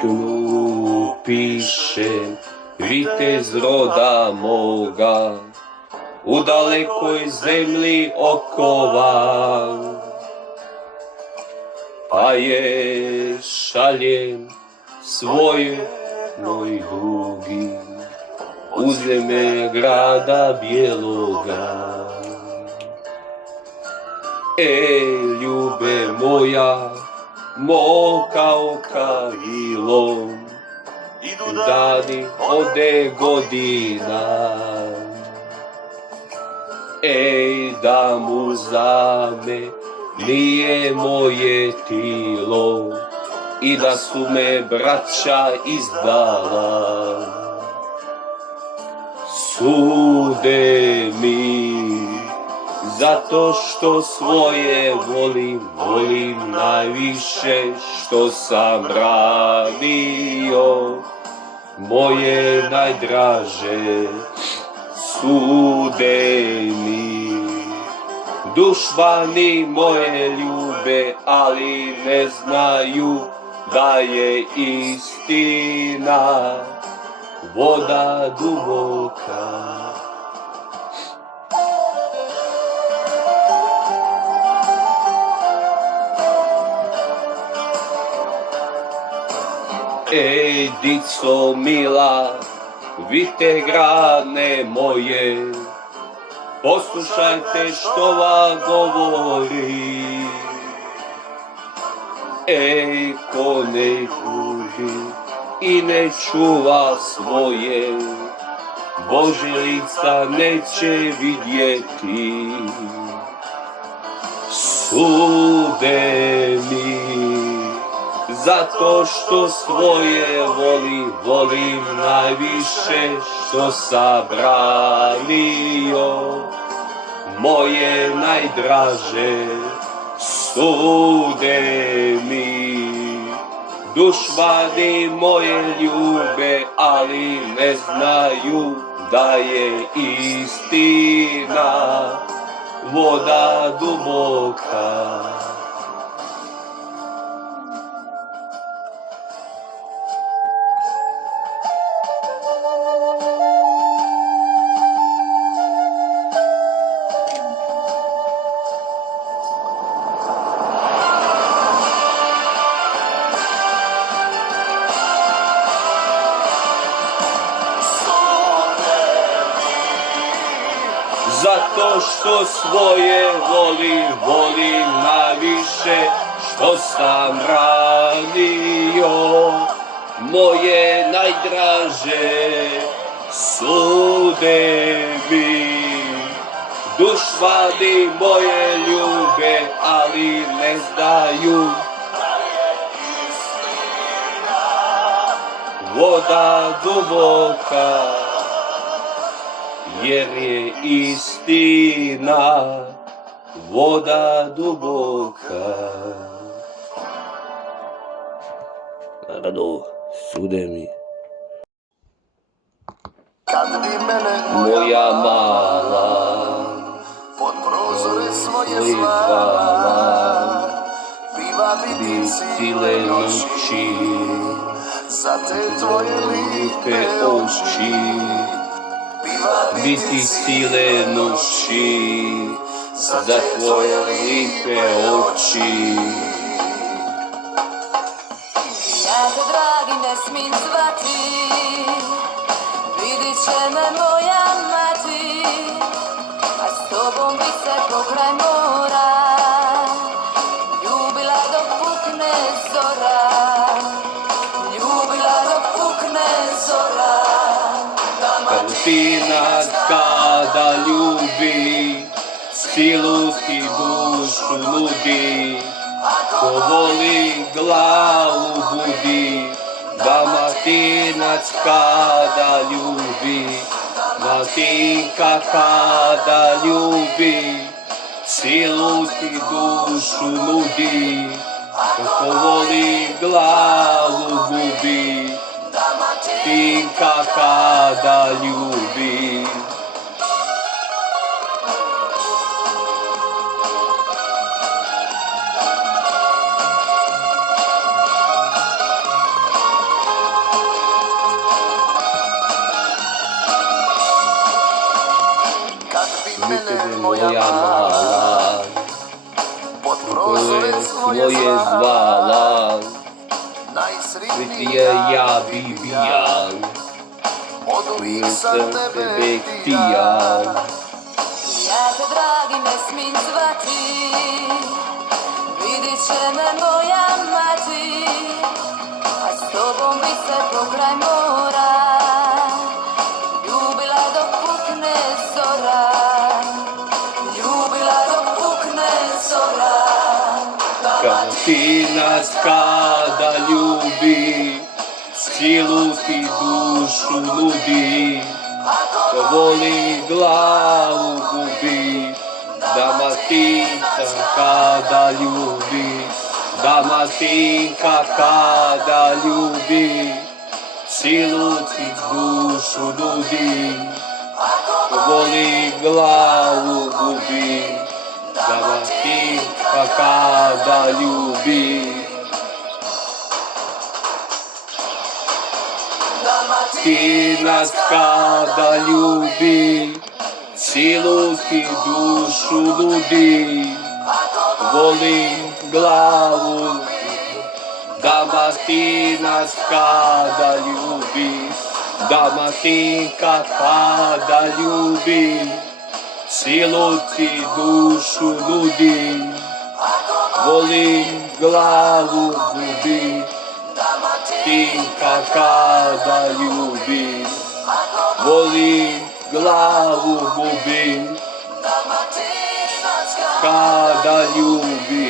knjigu piše vitez roda moga, u dalekoj zemlji okovan. Pa je šaljem svoj moj dugi u zeme grada bijeloga. Ljube moja, moka oka vilom, idu dani, ode godina. Da mu zame nije moje tilo i da su me braća izdala. Sude mi zato što svoje volim najviše što sam branio moje najdraže. Sude mi dušmani moje ljube, ali ne znaju da je istina voda duboka. Dico mila, vidite grane moje, poslušajte što vam govori. Ko ne kuži i ne čuva svoje, Božje lica neće vidjeti. Sude mi zato što svoje volim najviše što sam branio moje najdraže. Sude mi dušmani moje ljube, ali ne znaju da je istina voda duboka. Zato što svoje volim najviše što sam branio moje najdraže. Sude mi dušmani moje ljube, ali ne znaju voda duboka, jer je istina voda duboka. Rado, sude mi. Moja mala, pod prozore svoje zvala, biva biti cijele noći, za te tvoje lipe oči. Biti cijele noći za tvoje lipe oči. Ja te dragi ne smim zvati, vidit će me moja mati, a s tobom bi se pokraj mora ljubila dok pukne zora, ljubila dok pukne zora. Karutinac kada ljubi, silu ti dušu nudi, ko voli glavu budi. Dalmatinac kada ljubi, Dalmatinka kada ljubi, silu ti dušu nudi, ko voli glavu budi. Dalmatinka kada ljubi. moja mala. Pod prozore svoje zvala, najsretnije ja bibijan. Od uvijek sam tebe htija. Ja te dragi ne smim zvati, vidit će me moja mati, a s tobom bi se pokraj mora ljubila dok pukne zora, ljubila dok pukne zora. Dalmatinac kada ljubi, cijelu ti dušu nudi, ko voli glavu gubi. Dalmatinka kada ljubi, Dalmatinka kada ljubi, cijelu ti dušu nudi, ko voli glavu gubi. Dalmatinka kada ljubi, Dalmatinac kada ljubi, cijelu ti dušu nudi, voli glavu. Dalmatinac kada ljubi, Dalmatinka kada ljubi, cijelu ti dušu nudi, voli glavu gubi. Dalmatinka kada ljubi, voli glavu gubi. Kada ljubi.